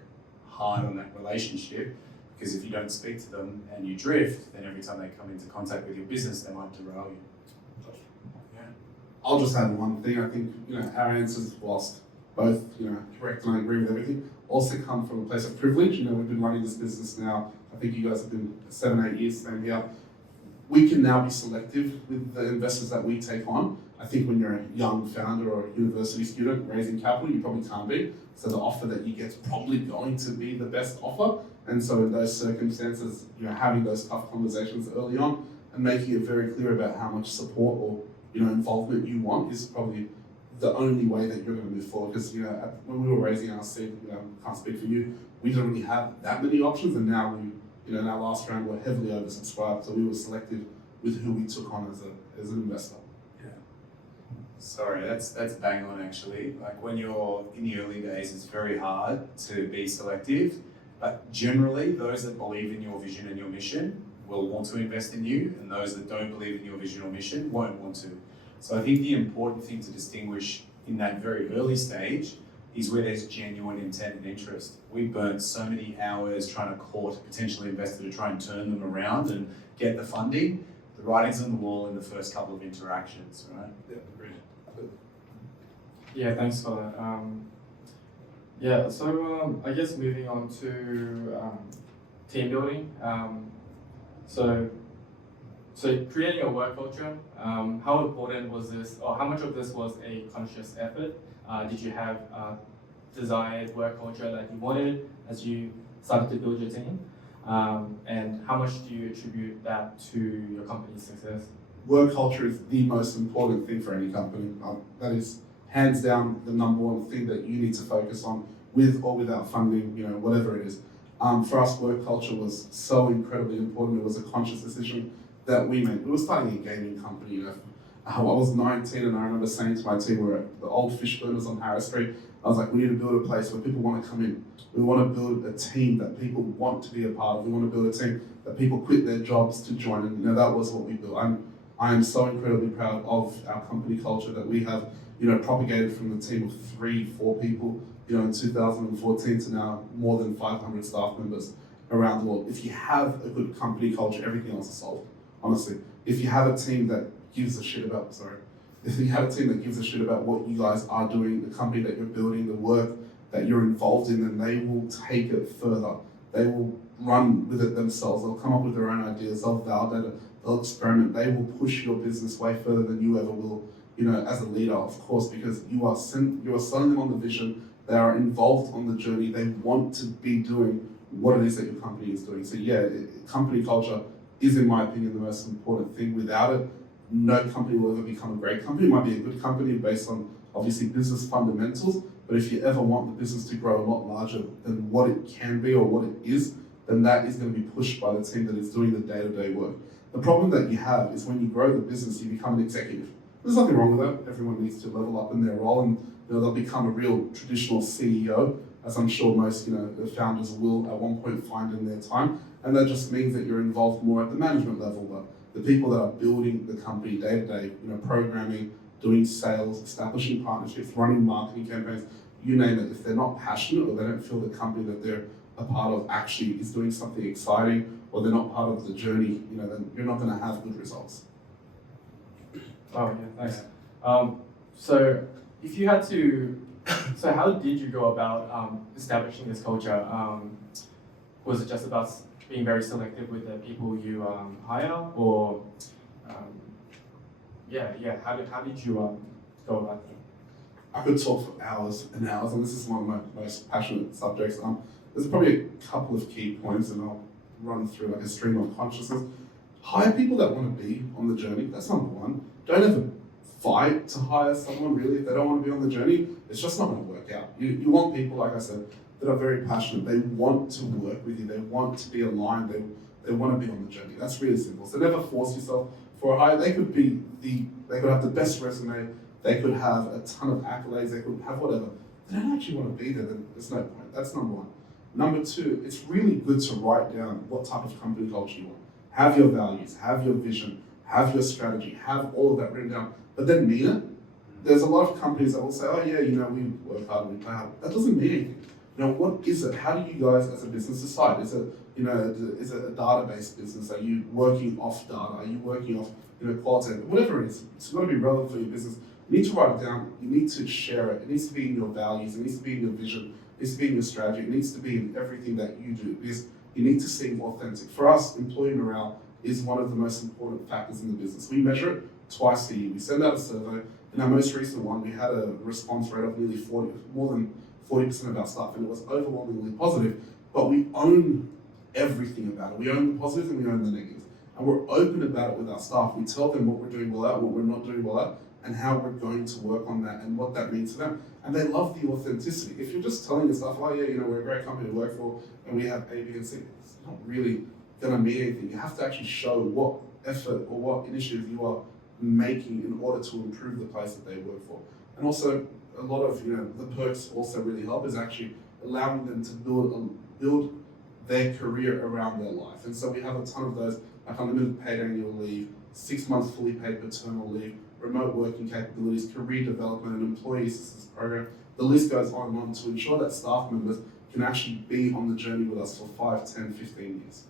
hard on that relationship because if you don't speak to them and you drift, then every time they come into contact with your business, they might derail you. Yeah. I'll just add one thing. I think, our answers, whilst both, correct and I agree with everything, also come from a place of privilege. We've been running this business now, I think you guys have been 7-8 years, same here. We can now be selective with the investors that we take on. I think when you're a young founder or a university student raising capital, you probably can't be. So the offer that you get is probably going to be the best offer. And so in those circumstances, having those tough conversations early on and making it very clear about how much support or, involvement you want is probably the only way that you're going to move forward. Because, when we were raising our seed, can't speak for you, we didn't really have that many options. And now in our last round, we're heavily oversubscribed. So we were selective with who we took on as an investor. Sorry, that's bang on actually. Like when you're in the early days, it's very hard to be selective, but generally those that believe in your vision and your mission will want to invest in you, and those that don't believe in your vision or mission won't want to. So I think the important thing to distinguish in that very early stage is where there's genuine intent and interest. We burnt so many hours trying to court a potential investor to try and turn them around and get the funding. The writing's on the wall in the first couple of interactions, right? Yeah, agreed. Yeah, thanks for that. I guess moving on to team building. So creating a work culture, how important was this, or how much of this was a conscious effort? Did you have a desired work culture that you wanted as you started to build your team? And how much do you attribute that to your company's success? Work culture is the most important thing for any company. That is hands down the number one thing that you need to focus on with or without funding, whatever it is. For us, work culture was so incredibly important. It was a conscious decision that we made. We were starting a gaming company. I was 19 and I remember saying to my team, we're at the old fish burners on Harris Street. I was like, we need to build a place where people want to come in. We want to build a team that people want to be a part of. We want to build a team that people quit their jobs to join. And that was what we built. I am so incredibly proud of our company culture that we have, propagated from the team of 3-4 people, in 2014 to now more than 500 staff members around the world. If you have a good company culture, everything else is solved, honestly. If you have a team that gives a shit about, if you have a team that gives a shit about what you guys are doing, the company that you're building, the work that you're involved in, then they will take it further. They will run with it themselves. They'll come up with their own ideas. They'll validate it. They'll experiment. They will push your business way further than you ever will, as a leader, of course, because you are selling them on the vision. They are involved on the journey. They want to be doing what it is that your company is doing. So company culture is, in my opinion, the most important thing. Without it, no company will ever become a great company. It might be a good company based on, obviously, business fundamentals, but if you ever want the business to grow a lot larger than what it can be or what it is, then that is going to be pushed by the team that is doing the day-to-day work. The problem that you have is when you grow the business, you become an executive. There's nothing wrong with that. Everyone needs to level up in their role, and they'll become a real traditional CEO, as I'm sure most, the founders will at one point find in their time. And that just means that you're involved more at the management level, but the people that are building the company day to day, programming, doing sales, establishing partnerships, running marketing campaigns, you name it, if they're not passionate or they don't feel the company that they're a part of actually is doing something exciting, or they're not part of the journey, then you're not going to have good results. Oh, yeah, thanks. So if you had to, so how did you go about establishing this culture? Was it just about being very selective with the people you hire, or how did you go about that? I could talk for hours and hours, and this is one of my most passionate subjects. There's probably a couple of key points, and I'll run through like a stream of consciousness. Hire people that want to be on the journey. That's number one. Don't ever fight to hire someone really if they don't want to be on the journey. It's just not going to work out. You want people, like I said, that are very passionate. They want to work with you. They want to be aligned. They want to be on the journey. That's really simple. So never force yourself for a hire. They could have the best resume. They could have a ton of accolades. They could have whatever. They don't actually want to be there. Then there's no point. That's number one. Number two, it's really good to write down what type of company culture you want. Have your values, have your vision, have your strategy, have all of that written down, but then mean it. There's a lot of companies that will say, oh yeah, we work hard and we play hard. That doesn't mean anything. What is it? How do you guys as a business decide? Is it a database business? Are you working off data? Are you working off qualitative? Whatever it is, it's got to be relevant for your business. You need to write it down. You need to share it. It needs to be in your values. It needs to be in your vision. It needs to be in your strategy. It needs to be in everything that you do, because you need to seem authentic. For us, employee morale is one of the most important factors in the business. We measure it twice a year. We send out a survey. In our most recent one, we had a response rate of nearly more than 40% of our staff, and it was overwhelmingly positive. But we own everything about it. We own the positives and we own the negatives. And we're open about it with our staff. We tell them what we're doing well at, what we're not doing well at, and how we're going to work on that and what that means to them. And they love the authenticity. If you're just telling your staff, oh yeah, we're a great company to work for and we have A, B, and C, it's not really going to mean anything. You have to actually show what effort or what initiative you are making in order to improve the place that they work for. And also, a lot of the perks also really help is actually allowing them to build their career around their life. And so we have a ton of those, like unlimited paid annual leave, 6 months fully paid paternal leave, remote working capabilities, career development, and employee assistance program. The list goes on and on to ensure that staff members can actually be on the journey with us for 5, 10, 15 years.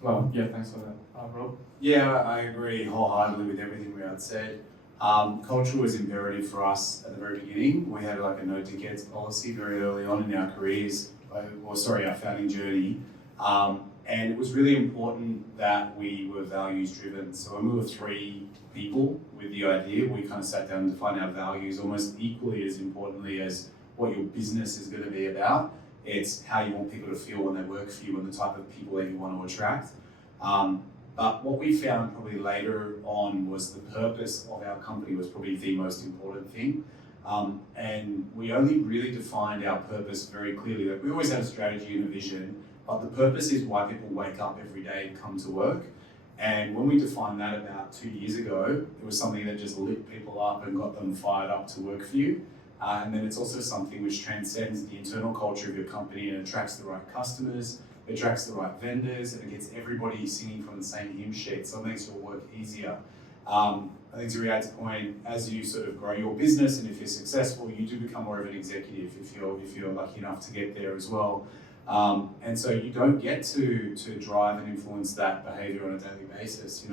Well, yeah, thanks for that. Rob? Yeah, I agree wholeheartedly with everything Riad said. Culture was imperative for us at the very beginning. We had like a no dickheads policy very early on in our careers, our founding journey. And it was really important that we were values driven. So when we were 3 people with the idea, we kind of sat down and defined our values almost equally as importantly as what your business is going to be about. It's how you want people to feel when they work for you and the type of people that you want to attract. But what we found probably later on was the purpose of our company was probably the most important thing. And we only really defined our purpose very clearly. Like we always had a strategy and a vision, but the purpose is why people wake up every day and come to work. And when we defined that about 2 years ago, it was something that just lit people up and got them fired up to work for you. And then it's also something which transcends the internal culture of your company and attracts the right customers, attracts the right vendors, and it gets everybody singing from the same hymn sheet, so it makes your work easier. I think to Riad's point, as you sort of grow your business and if you're successful, you do become more of an executive if you're lucky enough to get there as well. And so you don't get to drive and influence that behavior on a daily basis,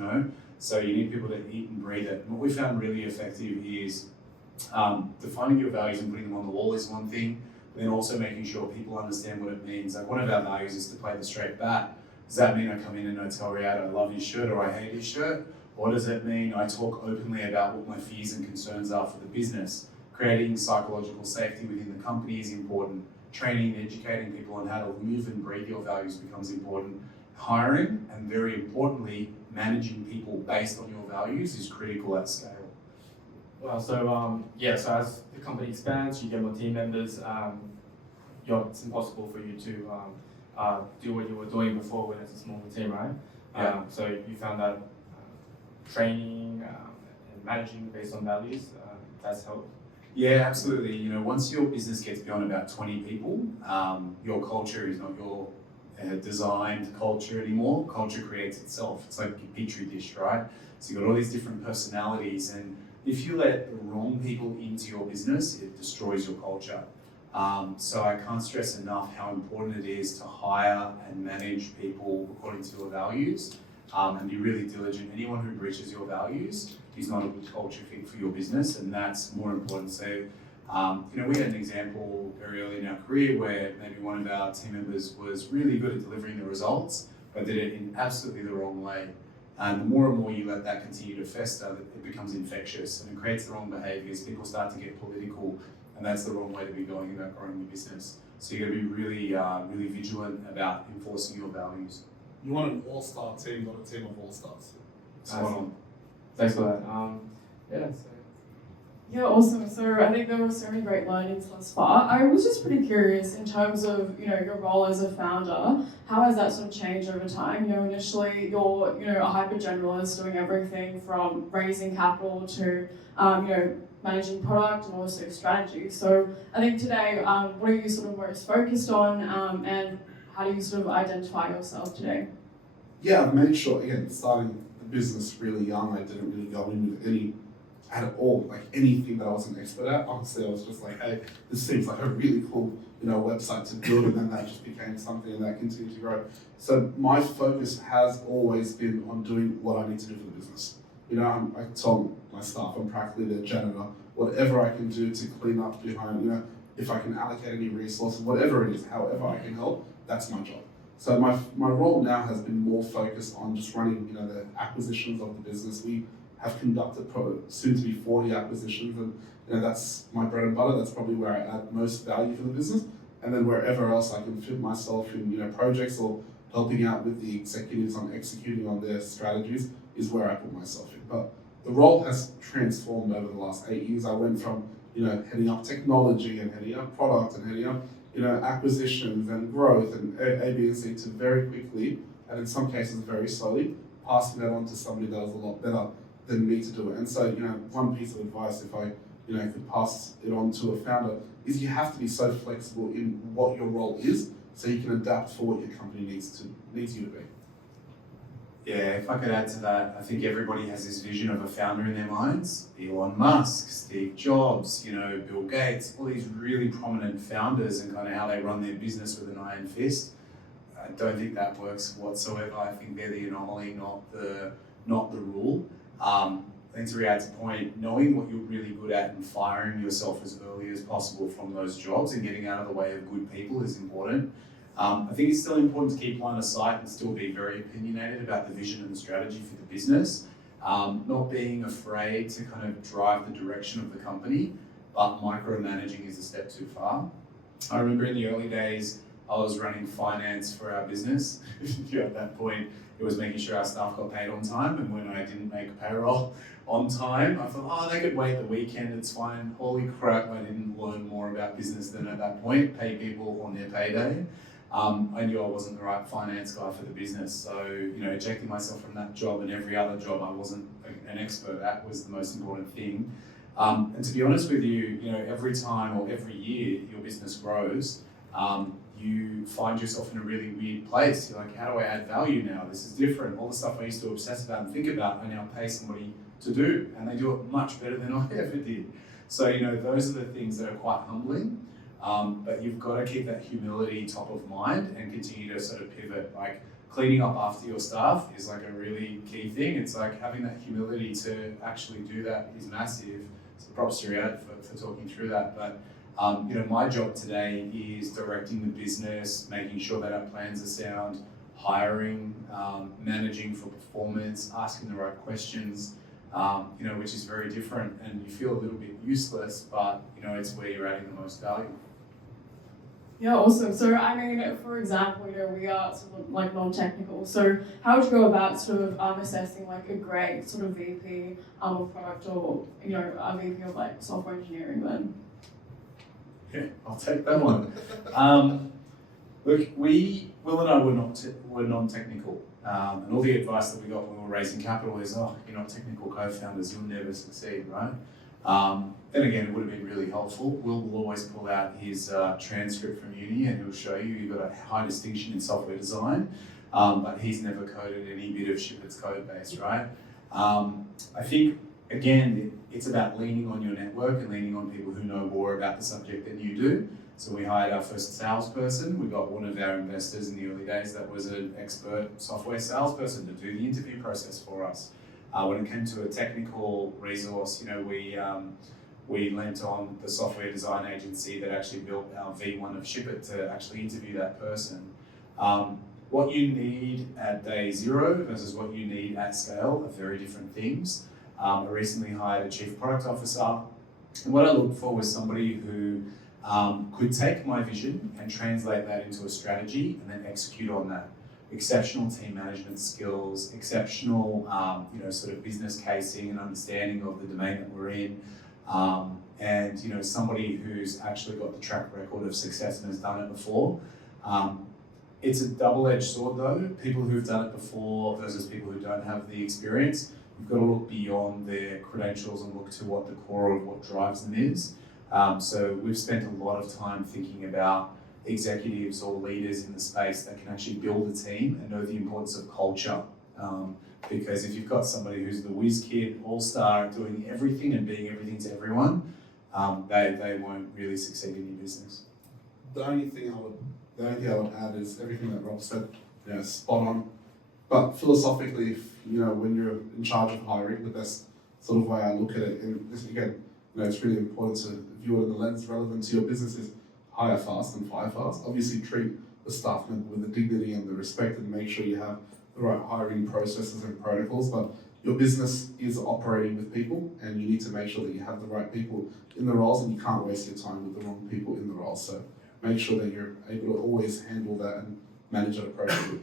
So you need people that eat and breathe it. And what we found really effective is defining your values and putting them on the wall is one thing, but then also making sure people understand what it means. Like one of our values is to play the straight bat. Does that mean I come in and I tell Riad I love his shirt or I hate his shirt? Or does it mean I talk openly about what my fears and concerns are for the business? Creating psychological safety within the company is important. Training, educating people on how to live and breathe your values becomes important. Hiring, and very importantly, managing people based on your values is critical at scale. Well, so as the company expands, you get more team members. It's impossible for you to do what you were doing before when it's a smaller team, right? Yeah. So you found that training and managing based on values, that's helped. Yeah, absolutely. You know, once your business gets beyond about 20 people, your culture is not your designed culture anymore. Culture creates itself. It's like a petri dish, right? So you've got all these different personalities, and if you let the wrong people into your business, it destroys your culture. So I can't stress enough how important it is to hire and manage people according to your values, and be really diligent. Anyone who breaches your values is not a good culture fit for your business, and that's more important. So, you know, we had an example very early in our career where maybe one of our team members was really good at delivering the results, but did it in absolutely the wrong way. And the more and more you let that continue to fester, it becomes infectious and it creates the wrong behaviours. People start to get political, and that's the wrong way to be going about growing your business. So you got to be really, really vigilant about enforcing your values. You want an all-star team, not a team of all-stars. Thanks for that. Yeah. So. Yeah, awesome. So I think there were so many great learnings thus far. I was just pretty curious in terms of, you know, your role as a founder. How has that sort of changed over time? You know, initially you're, you know, a hyper generalist doing everything from raising capital to, you know, managing product and also strategy. So I think today, what are you sort of most focused on, and how do you sort of identify yourself today? Yeah, I've made sure, again, starting the business really young, I didn't really go in with any at all, like anything that I wasn't an expert at. Honestly, I was just like, hey, this seems like a really cool, you know, website to build, and then that just became something that continued to grow. So my focus has always been on doing what I need to do for the business. You know, I told my staff, I'm practically their janitor. Whatever I can do to clean up behind, you know, if I can allocate any resources, whatever it is, however I can help, that's my job. So my role now has been more focused on just running, you know, the acquisitions of the business. We have conducted soon to be 40 acquisitions, and you know, that's my bread and butter. That's probably where I add most value for the business. And then wherever else I can fit myself in, you know, projects or helping out with the executives on executing on their strategies is where I put myself in. But the role has transformed over the last 8 years. I went from, you know, heading up technology and heading up product and heading up, you know, acquisitions and growth and A, B, and C to very quickly, and in some cases very slowly, passing that on to somebody that was a lot better than me to do it. And so, you know, one piece of advice, if I, you know, could pass it on to a founder, is you have to be so flexible in what your role is, so you can adapt for what your company needs you to be. Yeah, if I could add to that, I think everybody has this vision of a founder in their minds. Elon Musk, Steve Jobs, you know, Bill Gates, all these really prominent founders and kind of how they run their business with an iron fist. I don't think that works whatsoever. I think they're the anomaly, not the rule. I think to Riad's point, knowing what you're really good at and firing yourself as early as possible from those jobs and getting out of the way of good people is important. I think it's still important to keep line of sight and still be very opinionated about the vision and the strategy for the business. Not being afraid to kind of drive the direction of the company, but micromanaging is a step too far. I remember in the early days, I was running finance for our business. At that point, it was making sure our staff got paid on time, and when I didn't make payroll on time, I thought, oh, they could wait the weekend, it's fine. Holy crap, I didn't learn more about business than at that point, pay people on their payday. I knew I wasn't the right finance guy for the business, so you know, ejecting myself from that job and every other job I wasn't an expert at was the most important thing. And to be honest with you, you know, every time or every year your business grows, you find yourself in a really weird place. You're like, how do I add value now? This is different. All the stuff I used to obsess about and think about, I now pay somebody to do, and they do it much better than I ever did. So, you know, those are the things that are quite humbling, but you've got to keep that humility top of mind and continue to sort of pivot. Like cleaning up after your staff is like a really key thing. It's like having that humility to actually do that is massive. So props to Riad for talking through that. But you know, my job today is directing the business, making sure that our plans are sound, hiring, managing for performance, asking the right questions, you know, which is very different, and you feel a little bit useless, but you know, it's where you're adding the most value. Yeah, awesome. So, I mean, for example, you know, we are sort of like non-technical. So, how would you go about sort of assessing like a great sort of VP of product, or you know, a VP of like software engineering then? Yeah, I'll take that one. Look, Will and I were non-technical, and all the advice that we got when we were raising capital is, oh, you're not technical co-founders, you'll never succeed, right? Then again, it would have been really helpful. Will always pull out his transcript from uni and he'll show you you've got a high distinction in software design, but he's never coded any bit of Shippit's code base, right? I think, again, it's about leaning on your network and leaning on people who know more about the subject than you do. So we hired our first salesperson. We got one of our investors in the early days that was an expert software salesperson to do the interview process for us. When it came to a technical resource, we lent on the software design agency that actually built our V1 of Shippit to actually interview that person. What you need at day zero versus what you need at scale are very different things. I recently hired a chief product officer, and what I looked for was somebody who could take my vision and translate that into a strategy and then execute on that. Exceptional team management skills, exceptional sort of business casing and understanding of the domain that we're in, and somebody who's actually got the track record of success and has done it before. It's a double-edged sword though. People who've done it before versus people who don't have the experience, you've got to look beyond their credentials and look to what the core of what drives them is. So we've spent a lot of time thinking about executives or leaders in the space that can actually build a team and know the importance of culture. Because if you've got somebody who's the whiz kid, all-star, doing everything and being everything to everyone, they won't really succeed in your business. The only thing I would add is everything that Rob said, spot on. But philosophically, when you're in charge of hiring, the best sort of way I look at it, and this again, it's really important to view it in the lens relevant to your business, is hire fast and fire fast. Obviously, treat the staff member with the dignity and the respect, and make sure you have the right hiring processes and protocols. But your business is operating with people, and you need to make sure that you have the right people in the roles, and you can't waste your time with the wrong people in the roles. So make sure that you're able to always handle that and manage it appropriately.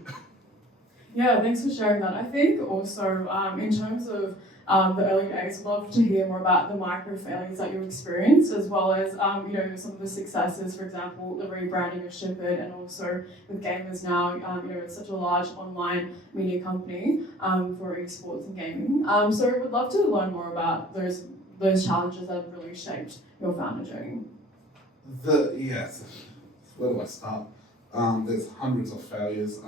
Yeah, thanks for sharing that. I think also in terms of the early days, I'd love to hear more about the micro failures that you experienced, as well as some of the successes, for example, the rebranding of Shippit, and also with Gamurs now, it's such a large online media company for esports and gaming. So we'd love to learn more about those challenges that have really shaped your founder journey. Where do I start? There's hundreds of failures.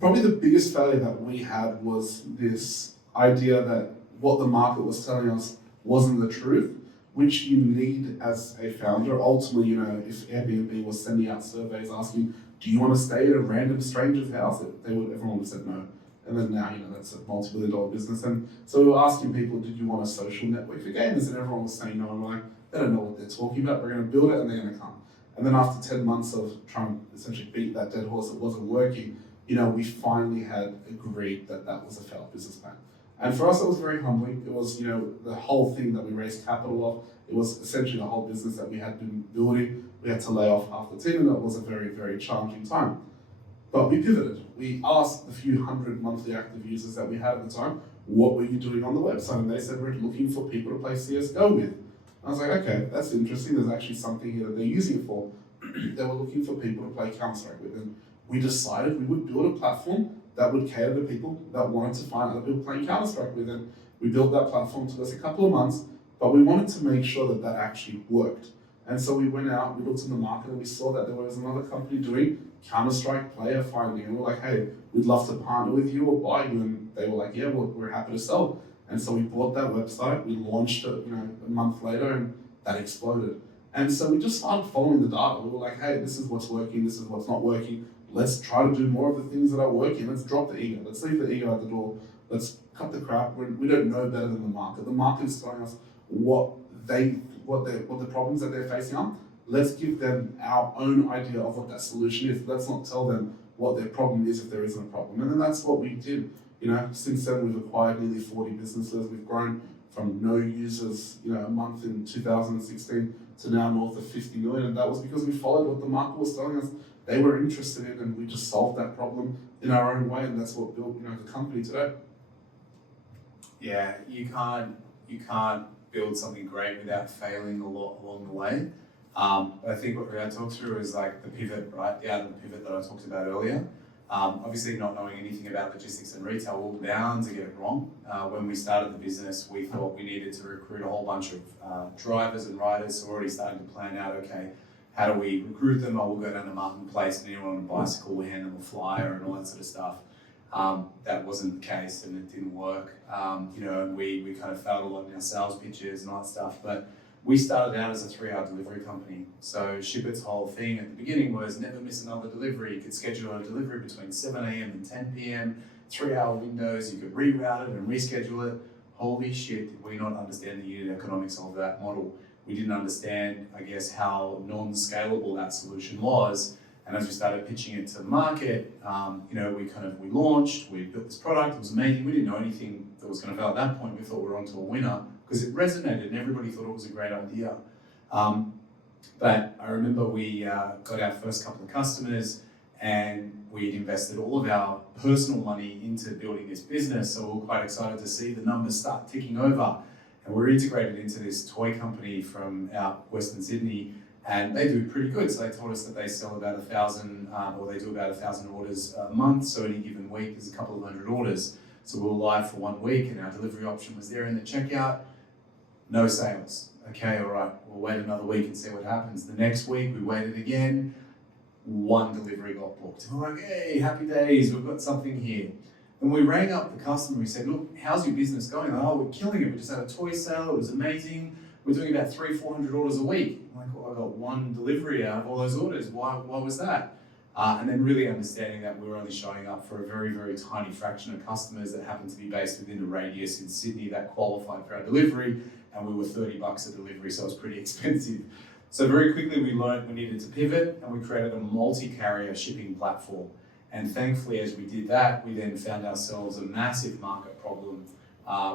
Probably the biggest failure that we had was this idea that what the market was telling us wasn't the truth, which you need as a founder. Ultimately, if Airbnb was sending out surveys asking, do you want to stay at a random stranger's house? Everyone would have said no. And then now, that's a multi-billion-dollar business. And so we were asking people, did you want a social network for gamers? And everyone was saying no. And we're like, they don't know what they're talking about. We're going to build it and they're going to come. And then after 10 months of trying to essentially beat that dead horse, it wasn't working. We finally had agreed that that was a failed business plan. And for us, it was very humbling. It was, the whole thing that we raised capital of. It was essentially the whole business that we had been building. We had to lay off half the team, and that was a very, very challenging time. But we pivoted. We asked the few hundred monthly active users that we had at the time, what were you doing on the website? And they said, we're looking for people to play CSGO with. I was like, okay, that's interesting. There's actually something here that they're using it for. They were looking for people to play Counter-Strike with. And we decided we would build a platform that would cater to people that wanted to find other people playing Counter-Strike with. And we built that platform. It took us a couple of months, but we wanted to make sure that that actually worked. And so we went out, we looked in the market, and we saw that there was another company doing Counter-Strike player finding. And we're like, hey, we'd love to partner with you or buy you. And they were like, yeah, we're happy to sell. And so we bought that website, we launched it, a month later, and that exploded. And so we just started following the data. We were like, hey, this is what's working, this is what's not working. Let's try to do more of the things that are working. Let's drop the ego. Let's leave the ego at the door. Let's cut the crap. We don't know better than the market. The market is telling us what the problems that they're facing are. Let's give them our own idea of what that solution is. Let's not tell them what their problem is if there isn't a problem. And then that's what we did. Since then we've acquired nearly 40 businesses. We've grown from no users, a month in 2016 to now north of 50 million. And that was because we followed what the market was telling us they were interested in, and we just solved that problem in our own way. And that's what built, the company today. Yeah, you can't build something great without failing a lot along the way. I think what Riad talks through is like the pivot, right? The art of the pivot that I talked about earlier. Obviously, not knowing anything about logistics and retail, we were bound to get it wrong. When we started the business, we thought we needed to recruit a whole bunch of drivers and riders, so we're already starting to plan out, okay, how do we recruit them? Oh, we'll go down to marketplace and anyone on a bicycle, we'll hand them a flyer and all that sort of stuff. That wasn't the case and it didn't work. And we kind of failed a lot in our sales pitches and all that stuff. But we started out as a 3-hour delivery company. So Shippit's whole thing at the beginning was never miss another delivery. You could schedule a delivery between 7 a.m. and 10 p.m, 3-hour windows, you could reroute it and reschedule it. Holy shit, did we not understand the unit economics of that model. We didn't understand, I guess, how non-scalable that solution was. And as we started pitching it to the market, we launched, we built this product, it was amazing. We didn't know anything that was going to fail at that point. We thought we were onto a winner because it resonated and everybody thought it was a great idea. But I remember we got our first couple of customers and we'd invested all of our personal money into building this business. So we were quite excited to see the numbers start ticking over. And we're integrated into this toy company from out Western Sydney, and they do pretty good. So they told us that they sell about 1,000, or they do about 1,000 orders a month. So any given week, there's a couple of hundred orders. So we were live for 1 week, and our delivery option was there in the checkout. No sales. Okay, all right, we'll wait another week and see what happens. The next week, we waited again. 1 delivery got booked. And we're like, hey, happy days, we've got something here. And we rang up the customer, we said, look, how's your business going? Oh, we're killing it. We just had a toy sale, it was amazing. We're doing about 300-400 orders a week. I'm like, well, I got 1 delivery out of all those orders. Why was that? And then really understanding that we were only showing up for a very, very tiny fraction of customers that happened to be based within a radius in Sydney that qualified for our delivery. And we were $30 a delivery, so it was pretty expensive. So very quickly we learned we needed to pivot and we created a multi-carrier shipping platform. And thankfully, as we did that, we then found ourselves a massive market problem,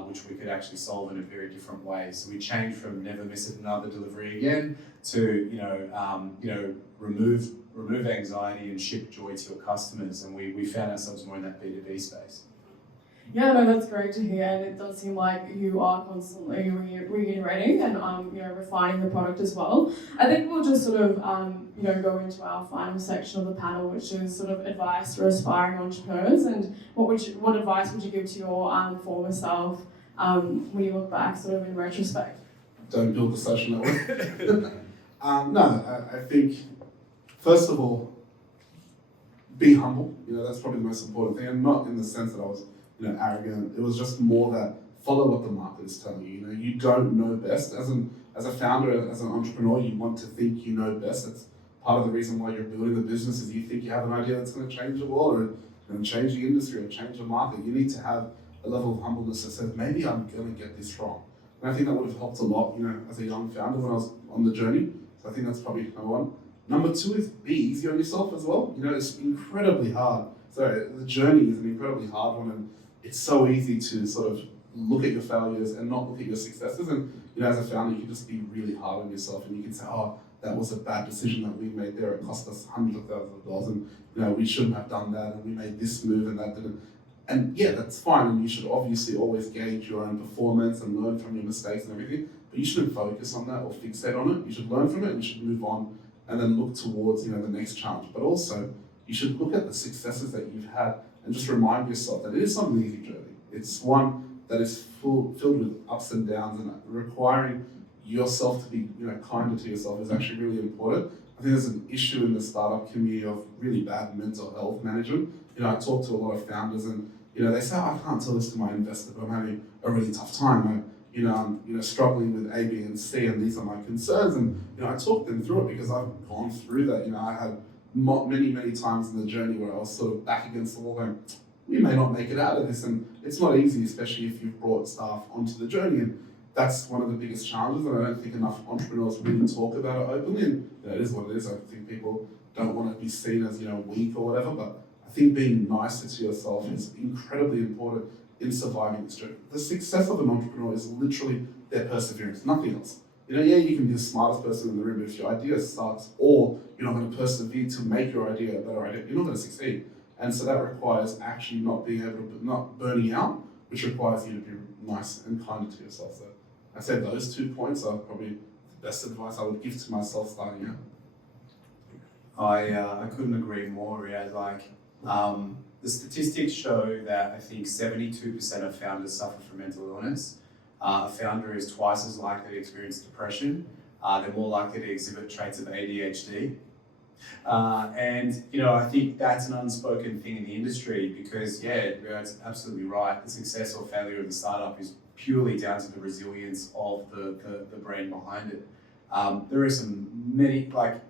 which we could actually solve in a very different way. So we changed from never miss another delivery again to, remove anxiety and ship joy to your customers. And we found ourselves more in that B2B space. Yeah, no, that's great to hear, and it does seem like you are constantly reiterating and refining the product as well. I think we'll just sort of go into our final section of the panel, which is sort of advice for aspiring entrepreneurs. And what advice would you give to your former self when you look back, sort of in retrospect? Don't build a social network. I think first of all, be humble. That's probably the most important thing, and not in the sense that I was arrogant. It was just more that follow what the market is telling you. You don't know best. As a founder, as an entrepreneur, you want to think you know best. That's part of the reason why you're building the business, is you think you have an idea that's going to change the world or going to change the industry or change the market. You need to have a level of humbleness that says, maybe I'm going to get this wrong. And I think that would have helped a lot, as a young founder when I was on the journey. So I think that's probably number 1. Number 2 is be easy on yourself as well. It's incredibly hard. So the journey is an incredibly hard one, and it's so easy to sort of look at your failures and not look at your successes. And as a founder, you can just be really hard on yourself, and you can say, oh, that was a bad decision that we made there. It cost us hundreds of thousands of dollars, and we shouldn't have done that, and we made this move and that didn't. And yeah, that's fine, and you should obviously always gauge your own performance and learn from your mistakes and everything, but you shouldn't focus on that or fixate on it. You should learn from it, and you should move on and then look towards the next challenge. But also, you should look at the successes that you've had and just remind yourself that it is not an easy journey. It's one that is filled with ups and downs, and requiring yourself to be kinder to yourself is actually really important. I think there's an issue in the startup community of really bad mental health management. I talk to a lot of founders, and they say, I can't tell this to my investor, but I'm having a really tough time. I'm struggling with A, B, and C, and these are my concerns. And I talk them through it because I've gone through that. I had many times in the journey where I was sort of back against the wall going, we may not make it out of this. And it's not easy, especially if you've brought staff onto the journey. And that's one of the biggest challenges, and I don't think enough entrepreneurs really talk about it openly. And it is what it is. I think people don't want to be seen as weak or whatever, but I think being nicer to yourself is incredibly important in surviving this journey. The success of an entrepreneur is literally their perseverance, nothing else. You can be the smartest person in the room, but if your idea sucks or you're not going to persevere to make your idea a better idea, you're not going to succeed. And so that requires actually not burning out, which requires you to be nice and kind to yourself. So I said those 2 points are probably the best advice I would give to myself starting out. I couldn't agree more, Riad. The statistics show that I think 72% of founders suffer from mental illness. A founder is twice as likely to experience depression. They're more likely to exhibit traits of ADHD. And I think that's an unspoken thing in the industry because, Riad's absolutely right. The success or failure of the startup is purely down to the resilience of the brain behind it. There are many, like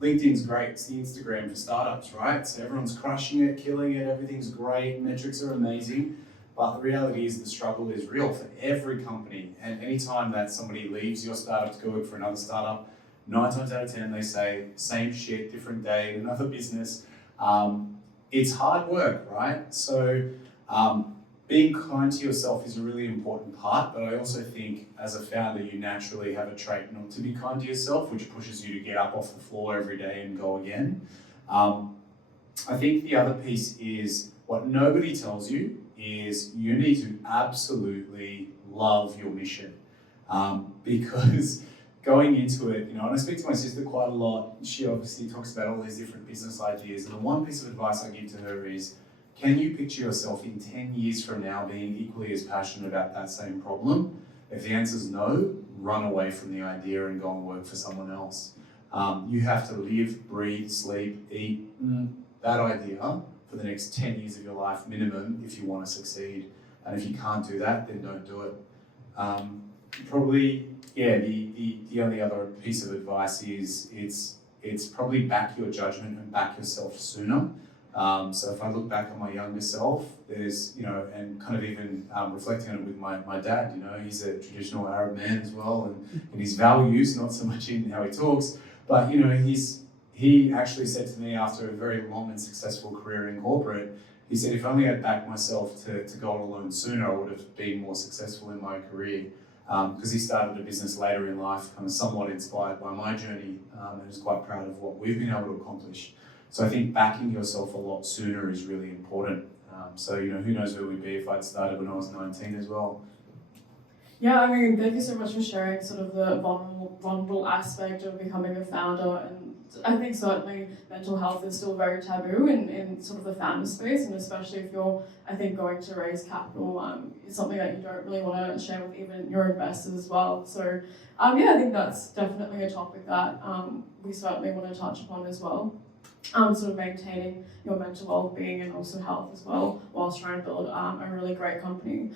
LinkedIn's great, it's the Instagram for startups, right? So everyone's crushing it, killing it, everything's great, metrics are amazing. But the reality is the struggle is real for every company. And anytime that somebody leaves your startup to go work for another startup, 9 times out of 10 they say, same shit, different day, another business. It's hard work, right? So being kind to yourself is a really important part, but I also think as a founder, you naturally have a trait not to be kind to yourself, which pushes you to get up off the floor every day and go again. I think the other piece is what nobody tells you is you need to absolutely love your mission. Because going into it, and I speak to my sister quite a lot, she obviously talks about all these different business ideas, and the one piece of advice I give to her is, can you picture yourself in 10 years from now being equally as passionate about that same problem? If the answer is no, run away from the idea and go and work for someone else. You have to live, breathe, sleep, eat that idea for the next 10 years of your life minimum if you want to succeed. And if you can't do that, then don't do it. The only other piece of advice is it's probably back your judgment and back yourself sooner. So if I look back on my younger self, there's, and kind of even reflecting on it with my dad, he's a traditional Arab man as well, and in his values, not so much in how he talks, but he actually said to me after a very long and successful career in corporate, he said, if only I'd backed myself to go it alone sooner, I would have been more successful in my career. Because he started a business later in life, kind of somewhat inspired by my journey, and is quite proud of what we've been able to accomplish. So I think backing yourself a lot sooner is really important. Who knows where we'd be if I'd started when I was 19 as well. Yeah, thank you so much for sharing sort of the vulnerable aspect of becoming a founder. And I think certainly mental health is still very taboo in sort of the founder space, and especially if you're, going to raise capital, it's something that you don't really want to share with even your investors as well. So I think that's definitely a topic that we certainly want to touch upon as well. Sort of maintaining your mental well-being and also health as well, whilst trying to build a really great company.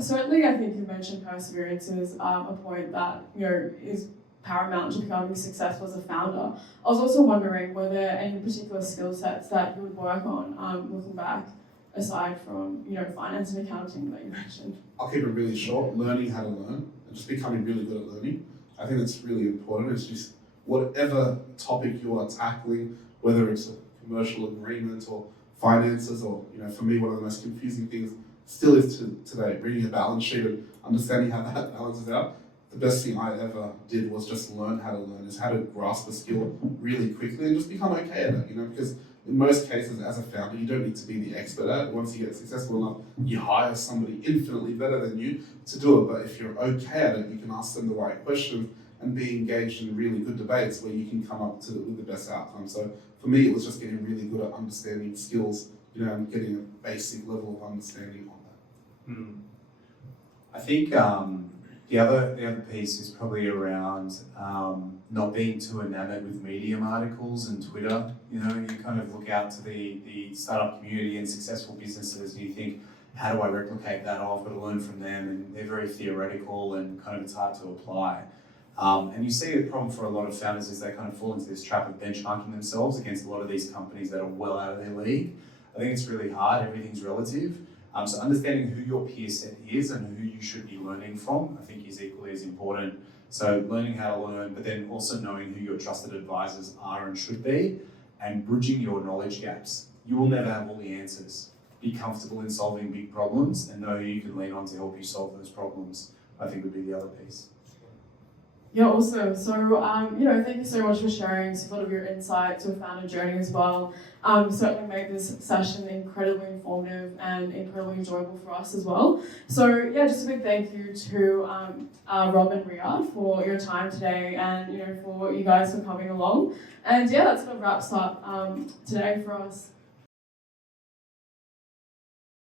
Certainly, I think you mentioned perseverance is a point that is paramount to becoming successful as a founder. I was also wondering, were there any particular skill sets that you would work on looking back, aside from finance and accounting that you mentioned? I'll keep it really short. Learning how to learn and just becoming really good at learning. I think that's really important. It's just whatever topic you are tackling, whether it's a commercial agreement or finances, or for me, one of the most confusing things still is today, reading a balance sheet and understanding how that balances out. The best thing I ever did was just learn how to learn, is how to grasp a skill really quickly and just become okay at it, because in most cases as a founder, you don't need to be the expert at it. Once you get successful enough, you hire somebody infinitely better than you to do it. But if you're okay at it, you can ask them the right questions and be engaged in really good debates where you can come up with the best outcome. So for me, it was just getting really good at understanding skills, and getting a basic level of understanding on that. I think the other piece is probably around not being too enamored with Medium articles and Twitter. You kind of look out to the startup community and successful businesses, and you think, how do I replicate that? Oh, I've got to learn from them, and they're very theoretical and kind of it's hard to apply. And you see the problem for a lot of founders is they kind of fall into this trap of benchmarking themselves against a lot of these companies that are well out of their league. I think it's really hard, everything's relative. So understanding who your peer set is and who you should be learning from, I think is equally as important. So learning how to learn, but then also knowing who your trusted advisors are and should be, and bridging your knowledge gaps. You will never have all the answers. Be comfortable in solving big problems and know who you can lean on to help you solve those problems, I think would be the other piece. Yeah, awesome. So, thank you so much for sharing sort of your insight to a founder journey as well. Certainly made this session incredibly informative and incredibly enjoyable for us as well. So, just a big thank you to Rob and Riad for your time today, and for you guys for coming along. And that sort of wraps up today for us.